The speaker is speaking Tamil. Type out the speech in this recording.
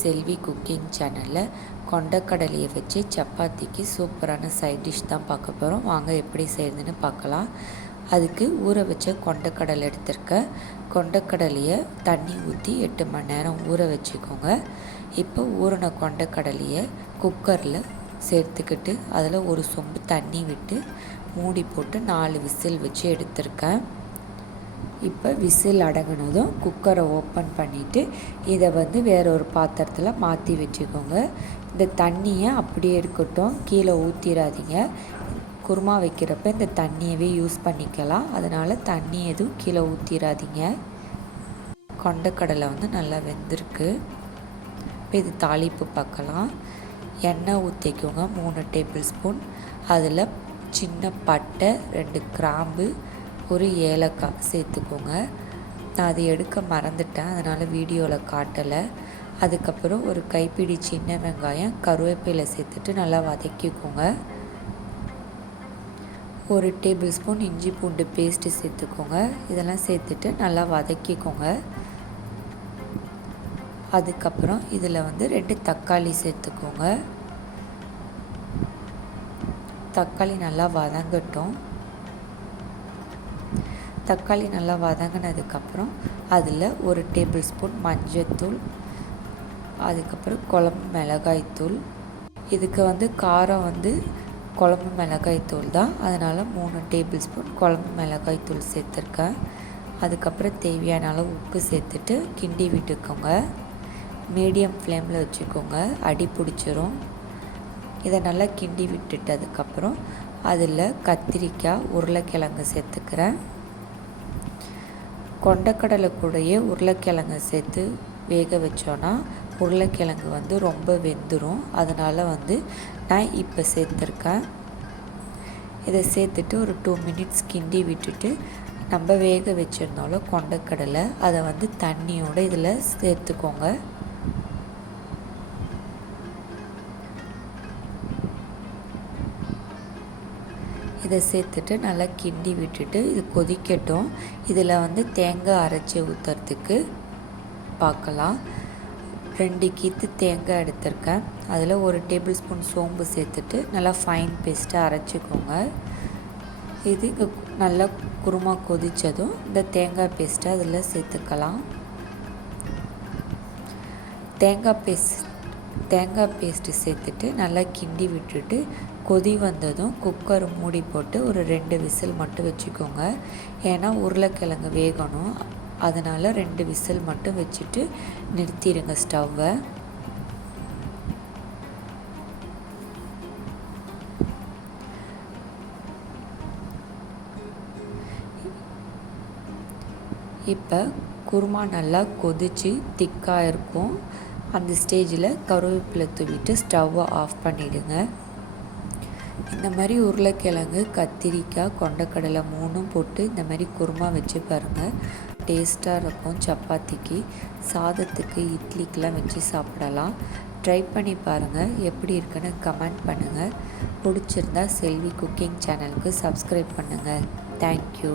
செல்வி குக்கிங் சேனலில் கொண்டக்கடலையை வச்சு சப்பாத்திக்கு சூப்பரான சைட் டிஷ் தான் பார்க்க போகிறோம் வாங்க எப்படி செய்யுதுன்னு பார்க்கலாம். அதுக்கு ஊற வச்ச கொண்டக்கடலை எடுத்திருக்கேன் கொண்டக்கடலையை தண்ணி ஊற்றி எட்டு மணி நேரம் ஊற வச்சுக்கோங்க. இப்போ ஊறின கொண்டக்கடலையை குக்கரில் சேர்த்துக்கிட்டு அதில் ஒரு சொம்பு தண்ணி விட்டு மூடி போட்டு நாலு விசில் வச்சு எடுத்திருக்கேன். இப்போ விசில் அடங்கினதும் குக்கரை ஓப்பன் பண்ணிவிட்டு இதை வந்து வேற ஒரு பாத்திரத்தில் மாற்றி வச்சுக்கோங்க. இந்த தண்ணியை அப்படியே இருக்கட்டும் கீழே ஊற்றிடாதீங்க குருமா வைக்கிறப்ப இந்த தண்ணியவே யூஸ் பண்ணிக்கலாம். அதனால் தண்ணி எதுவும் கீழே ஊற்றிடாதீங்க கொண்டக்கடலை வந்து நல்லா வெந்திருக்கு. இப்போ இது தாளிப்பு பார்க்கலாம். எண்ணெய் ஊற்றிக்கோங்க மூணு டேபிள் ஸ்பூன். அதில் சின்ன பட்டை ரெண்டு கிராம்பு ஒரு ஏலக்காய் சேர்த்துக்கோங்க. நான் அதை எடுக்க மறந்துட்டேன். அதனால் வீடியோவில் காட்டலை. அதுக்கப்புறம் ஒரு கைப்பிடி சின்ன வெங்காயம் கருவேப்பிலை சேர்த்துட்டு நல்லா வதக்கிக்கோங்க. ஒரு டேபிள் ஸ்பூன் இஞ்சி பூண்டு பேஸ்ட்டு சேர்த்துக்கோங்க. இதெல்லாம் சேர்த்துட்டு நல்லா வதக்கிக்கோங்க. அதுக்கப்புறம் இதில் வந்து ரெண்டு தக்காளி சேர்த்துக்கோங்க. தக்காளி நல்லா வதங்கட்டும். தக்காளி நல்லா வதங்கினதுக்கப்புறம் அதில் ஒரு டேபிள் ஸ்பூன் மஞ்சத்தூள் அதுக்கப்புறம் குழம்பு மிளகாய்த்தூள் இதுக்கு வந்து காரம் வந்து குழம்பு மிளகாய்த்தூள் தான். அதனால் மூணு டேபிள் ஸ்பூன் குழம்பு மிளகாய்த்தூள் சேர்த்துருக்கேன். அதுக்கப்புறம் தேவையான அளவு உப்பு சேர்த்துட்டு கிண்டி விட்டுக்கோங்க. மீடியம் ஃப்ளேமில் வச்சுக்கோங்க. அடி பிடிச்சிரும். இதை நல்லா கிண்டி விட்டுட்டதுக்கப்புறம் அதில் கத்திரிக்காய் உருளைக்கிழங்கு சேர்த்துக்கிறேன். கொண்டக்கடலை கூடயே உருளைக்கிழங்கு சேர்த்து வேக வச்சோன்னா உருளைக்கிழங்கு வந்து ரொம்ப வெந்துடும் அதனால் வந்து நான் இப்போ சேர்த்துருக்கேன். இதை சேர்த்துட்டு ஒரு டூ மினிட்ஸ் கிண்டி விட்டுட்டு நம்ம வேக வச்சுருந்தாலும் கொண்டக்கடலை அதை வந்து தண்ணியோடு இதில் சேர்த்துக்கோங்க. இதை சேர்த்துட்டு நல்லா கிண்டி விட்டுட்டு இது கொதிக்கட்டும். இதில் வந்து தேங்காய் அரைச்சி ஊற்றுறதுக்கு பார்க்கலாம். ரெண்டு கீத்து தேங்காய் எடுத்திருக்கேன். அதில் ஒரு டேபிள் ஸ்பூன் சோம்பு சேர்த்துட்டு நல்லா ஃபைன் பேஸ்ட்டாக அரைச்சிக்கோங்க. இது நல்லா குருமா கொதித்ததும் இந்த தேங்காய் பேஸ்ட்டை அதில் சேர்த்துக்கலாம். தேங்காய் பேஸ்ட் தேங்காய் பேஸ்ட்டு சேர்த்துட்டு நல்லா கிண்டி விட்டுட்டு கொதி வந்ததும் குக்கர் மூடி போட்டு ஒரு ரெண்டு விசில் மட்டும் வச்சுக்கோங்க. ஏன்னா உருளைக்கிழங்கு வேகணும். அதனால் ரெண்டு விசில் மட்டும் வச்சுட்டு நிறுத்திடுங்க ஸ்டவ்வை. இப்போ குருமா நல்லா கொதித்து திக்காக இருக்கும். அந்த ஸ்டேஜில் கருவேப்பிலை தூவிட்டு ஸ்டவ்வை ஆஃப் பண்ணிவிடுங்க இந்த மாதிரி உருளைக்கிழங்கு கத்திரிக்காய் கொண்டக்கடலை மூணும் போட்டு இந்த மாதிரி குருமா வச்சு பாருங்கள் டேஸ்ட்டாக இருக்கும் சப்பாத்திக்கு. சாதத்துக்கு இட்லிக்கெலாம் வச்சு சாப்பிடலாம். ட்ரை பண்ணி பாருங்கள் எப்படி இருக்குன்னு கமெண்ட் பண்ணுங்கள் பிடிச்சிருந்தா செல்வி குக்கிங் சேனலுக்கு சப்ஸ்கிரைப் பண்ணுங்கள் தேங்க்யூ